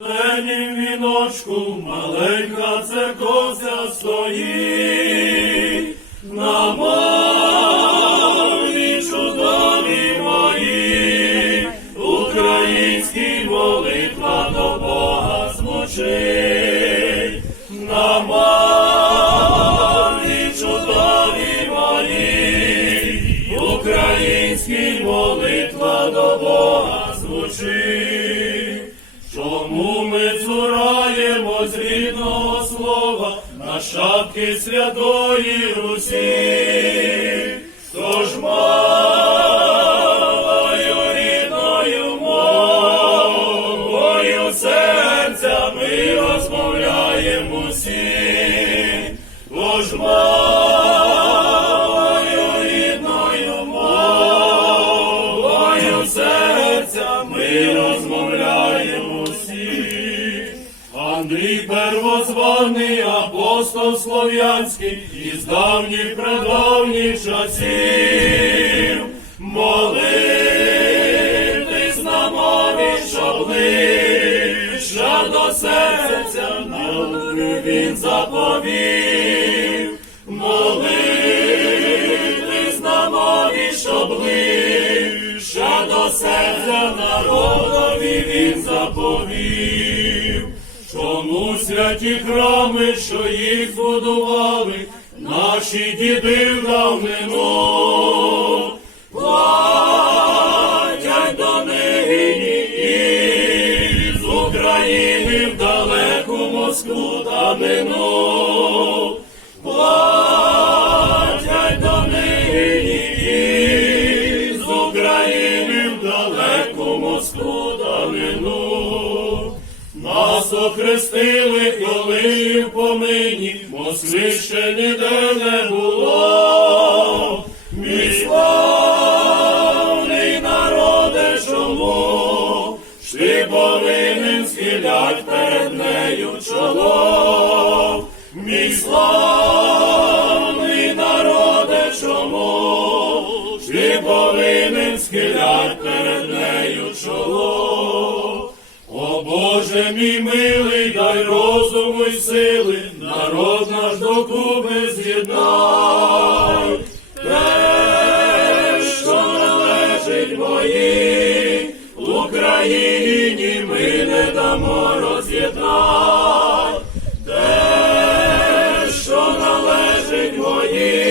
зеленім віночку маленька церковця стоїть. На мові чудові мої, українські молитва до Бога звучить. На мові чудові мої, українські молитва до Бога звучить. Рідного на шапки святої Русі? Андрій первозваний апостол слов'янський із давніх предавніх часів. Молитись на мові, що до серця, нам він заповів. Молитись на мові, що ближча до серця, народові він заповів. Чому святі храми, що їх будували, наші діди давнину, охрестили, коли помині, Москви ще ніде не було. Мій славний народе, чому ж ти повинен схилять перед нею чоло. Мій славний народе, чому ж ти повинен схилять перед Боже мій милий, дай розуму й сили, народ наш докупи з'єднай. Те, що належить моїй Україні, ми не дамо роз'єднай. Те, що належить моїй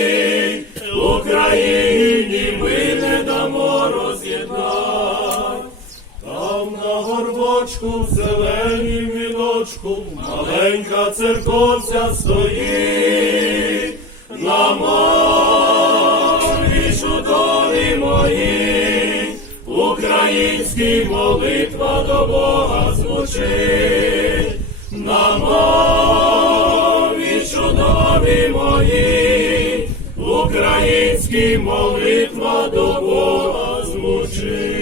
горбочку в зеленім віночку маленька церковця стоїть на мові чудові мої, українські молитва до Бога звучить на мові чудові мої, українські молитва до Бога звучить.